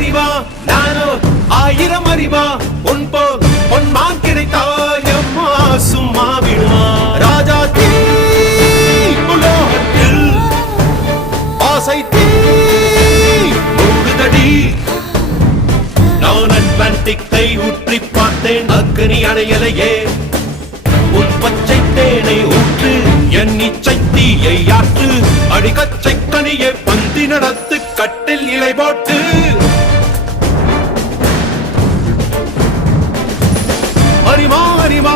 அறிவா நானோ ஆயிரம் அறிவா உன் போல் பொன்மான் கிடைத்தாயம்மா சும்மா விடுமா ராஜா தீ உலோகத்தில் ஆசை தீ மூடுதடி நான் அட்லாண்டிக்கை ஊற்றி பார்த்தேன் அக்கனி அணையலையே உன் பச்சை தேனை ஊற்று என் இச்சை தீயை ஆற்று அடிக்கச்சை கனியை பந்தி நடத்து கட்டில் இலை போட்டு அறிவா அறிவா